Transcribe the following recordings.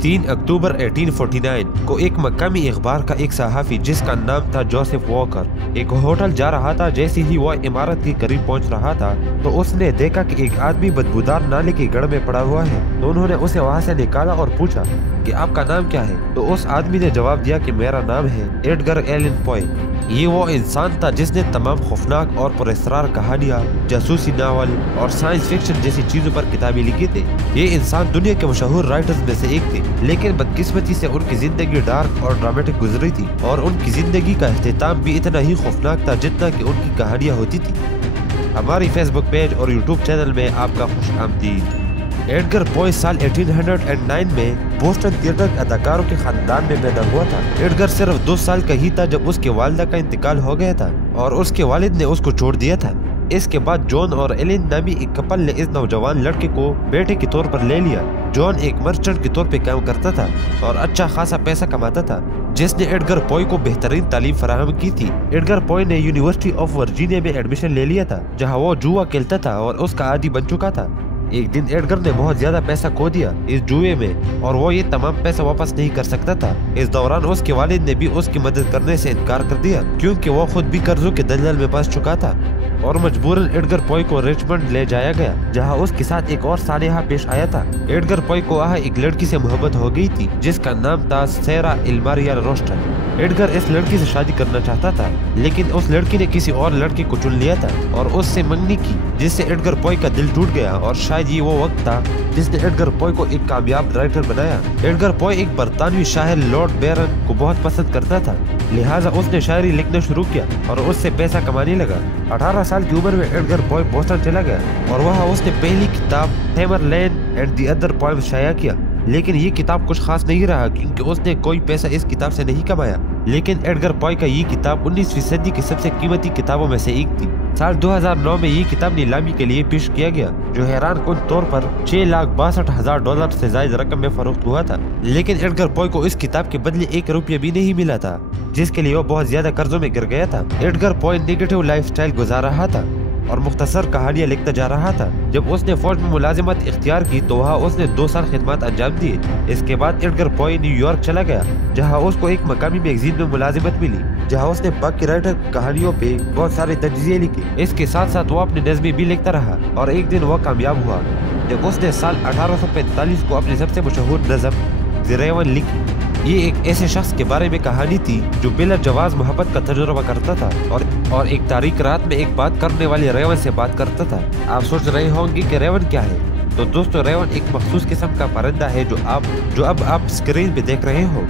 3 अक्टूबर 1849 को एक मकामी अखबार का एक सहाफ़ी जिसका नाम था जोसेफ वॉकर एक होटल जा रहा था। जैसे ही वह इमारत के करीब पहुंच रहा था तो उसने देखा कि एक आदमी बदबूदार नाले के गढ़ में पड़ा हुआ है। तो उन्होंने उसे वहां से निकाला और पूछा कि आपका नाम क्या है। तो उस आदमी ने जवाब दिया कि मेरा नाम है एडगर एलन पॉय। ये वो इंसान था जिसने तमाम खौफनाक और पुरअसरार कहानियाँ, जासूसी नावल और साइंस फिक्शन जैसी चीजों पर किताबें लिखी थी। ये इंसान दुनिया के मशहूर राइटर्स में से एक थे, लेकिन बदकिस्मती से उनकी जिंदगी डार्क और ड्रामेटिक गुजरी थी और उनकी जिंदगी का अख्तिताम भी इतना ही खौफनाक था जितना कि उनकी कहानियाँ होती थी। हमारी फेसबुक पेज और यूट्यूब चैनल में आपका खुश आमदीद। एडगर पॉय साल 1809 में बोस्टन थिएटर के अदाकारों के खानदान में पैदा हुआ था। एडगर सिर्फ 2 साल का ही था जब उसके वालिदा का इंतकाल हो गया था और उसके वालिद ने उसको छोड़ दिया था। इसके बाद जॉन और एलिन नामी एक कपल ने इस नौजवान लड़के को बेटे के तौर पर ले लिया। जॉन एक मर्चेंट के तौर पे काम करता था और अच्छा खासा पैसा कमाता था, जिसने एडगर पॉय को बेहतरीन तालीम फराहम की थी। एडगर पॉय ने यूनिवर्सिटी ऑफ वर्जीनिया में एडमिशन ले लिया था, जहाँ वो जुआ खेलता था और उसका आदी बन चुका था। एक दिन एडगर ने बहुत ज्यादा पैसा खो दिया इस जुए में और वो ये तमाम पैसा वापस नहीं कर सकता था। इस दौरान उसके वालिद ने भी उसकी मदद करने से इनकार कर दिया क्योंकि वो खुद भी कर्जों के दलदल में फंस चुका था और मजबूरन एडगर पॉय को रिचमंड ले जाया गया, जहां उसके साथ एक और सालिहा पेश आया था। एडगर पॉय को वहाँ एक लड़की से मोहब्बत हो गई थी जिसका नाम था सेरा इल्मारिया रोस्टन। एडगर इस लड़की से शादी करना चाहता था, लेकिन उस लड़की ने किसी और लड़के को चुन लिया था और उससे मंगनी की, जिससे एडगर पॉय का दिल टूट गया और शायद ये वो वक्त था जिसने एडगर पॉय को एक कामयाब राइटर बनाया। एडगर पॉय एक बरतानवी शायर लॉर्ड बैरन को बहुत पसंद करता था, लिहाजा उसने शायरी लिखना शुरू किया और उससे पैसा कमाने लगा। 18 साल की उम्र में एडगर पॉय बोस्टन चला गया और वहाँ उसने पहली किताब हैमरलैंड एंड द अदर पोएम्स शाया किया, लेकिन ये किताब कुछ खास नहीं रहा क्योंकि उसने कोई पैसा इस किताब से नहीं कमाया। लेकिन एडगर पॉय का ये किताब 19वीं सदी की सबसे कीमती किताबों में से एक थी। साल 2009 में ये किताब नीलामी के लिए पेश किया गया, जो हैरान कुन तौर पर $6,62,000 से ज्यादा रकम में फरोख्त हुआ था। लेकिन एडगर पॉय को इस किताब के बदले 1 रुपया भी नहीं मिला था, जिसके लिए वो बहुत ज्यादा कर्जों में गिर गया था। एडगर पॉय नेगेटिव लाइफस्टाइल गुजार रहा था और मुख्तसर कहानियां लिखता जा रहा था। जब उसने फौज में मुलाजिमत इख्तियार की तो वहाँ उसने 2 साल खिदमत अंजाम दिए। इसके बाद एडगर पॉय न्यूयॉर्क चला गया, जहाँ उसको एक मकामी मैगजीन में मुलाजिमत मिली, जहाँ उसने बाकी राइटर कहानियों पे बहुत सारे तजज़िये लिखे। इसके साथ साथ वो अपनी नज़में भी लिखता रहा और एक दिन वह कामयाब हुआ जब उसने साल 1845 को अपनी सबसे मशहूर नज़म द रेवन लिखी। ये एक ऐसे शख्स के बारे में कहानी थी जो बिला जवाज मोहब्बत का तजुर्बा करता था और एक तारीख रात में एक बात करने वाले रेवन से बात करता था। आप सोच रहे होंगे कि रेवन क्या है? तो दोस्तों, रेवन एक मखसूस किस्म का परिंदा है जो अब आप स्क्रीन पे देख रहे हो।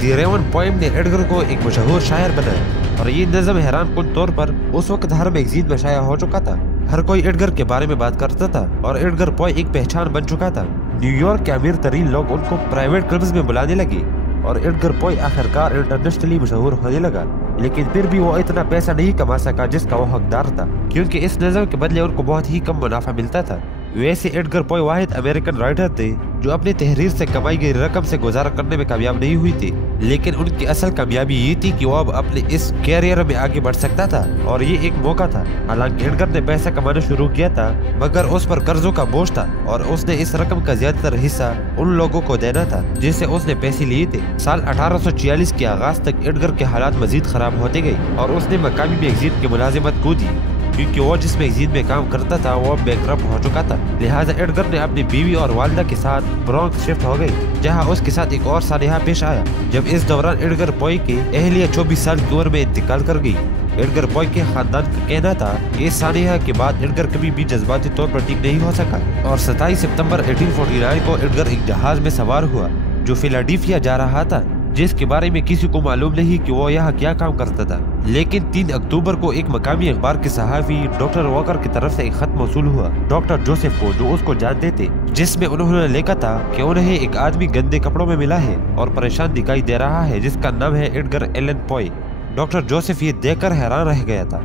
दी रेवन पोएम ने एडगर को एक मशहूर शायर बनाया और ये नज़म हैरान कुन तौर पर उस वक्त हर मैगजीन में शाया हो चुका था। हर कोई एडगर के बारे में बात करता था और एडगर पॉय एक पहचान बन चुका था। न्यूयॉर्क के अमीर तरीन लोग उनको प्राइवेट क्लब्स में बुलाने लगे और एडगर पॉय आखिरकार इंटरनेशनली मशहूर होने लगा। लेकिन फिर भी वो इतना पैसा नहीं कमा सका जिसका वो हकदार था, क्योंकि इस नज़म के बदले उनको बहुत ही कम मुनाफा मिलता था। वैसे एडगर पॉय वाहिद अमेरिकन राइटर थे जो अपनी तहरीर से कमाई गई रकम से गुजारा करने में कामयाब नहीं हुई थी, लेकिन उनकी असल कामयाबी ये थी कि वो अब अपने इस कैरियर में आगे बढ़ सकता था और ये एक मौका था। हालांकि एडगर ने पैसा कमाना शुरू किया था, मगर उस पर कर्जों का बोझ था और उसने इस रकम का ज्यादातर हिस्सा उन लोगों को देना था जिनसे उसने पैसे लिए थे। साल 1846 के आगाज तक एडगर के हालात मजीद खराब होते गए और उसने मकामी मैगजीन की मुलाजिमत खो दी, क्योंकि वो जिस मैगजीन में काम करता था वो बैंकरप्ट हो चुका था। लिहाजा एडगर ने अपनी बीवी और वालिदा के साथ ब्रॉन्क्स शिफ्ट हो गई, जहां उसके साथ एक और सालिहा पेश आया। जब इस दौरान एडगर पॉय के अहलिया 24 साल की उम्र में इंतकाल कर गई। एडगर पॉय के खानदान का कहना था कि इस सालिहा के बाद एडगर कभी भी जज्बाती तौर पर ठीक नहीं हो सका और 27 सितंबर 1849 को एडगर एक जहाज में सवार हुआ जो फिलाडेल्फिया जा रहा था, जिसके बारे में किसी को मालूम नहीं कि वो यहाँ क्या काम करता था। लेकिन 3 अक्टूबर को एक मकामी अखबार के सहाफ़ी डॉक्टर वॉकर की तरफ से एक खत मौसूल हुआ डॉक्टर जोसेफ को, जो उसको जानते थे, जिसमें उन्होंने लिखा था कि उन्हें एक आदमी गंदे कपड़ों में मिला है और परेशान दिखाई दे रहा है, जिसका नाम है एडगर एलन पॉय। डॉक्टर जोसेफ ये देखकर हैरान रह गया था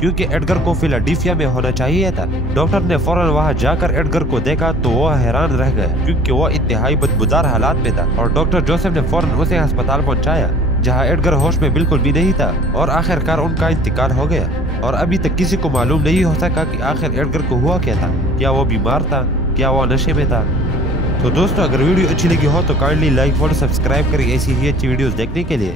क्योंकि एडगर को फिलाडेल्फिया में होना चाहिए था। डॉक्टर ने फौरन वहां जाकर एडगर को देखा तो वो हैरान रह गया क्योंकि वो इंतहाई बदबूदार हालात में था और डॉक्टर जोसेफ ने फौरन उसे अस्पताल पहुंचाया, जहां एडगर होश में बिल्कुल भी नहीं था और आखिरकार उनका इंतकाल हो गया। और अभी तक किसी को मालूम नहीं हो सका कि आखिर एडगर को हुआ क्या था। क्या वो बीमार था? क्या वो नशे में था? تو دوستوں اگر ویڈیو اچھی لگی ہو تو کائنڈلی لائک اور سبسکرائب کریں ایسی ہی اچھی ویڈیوز دیکھنے کے لیے.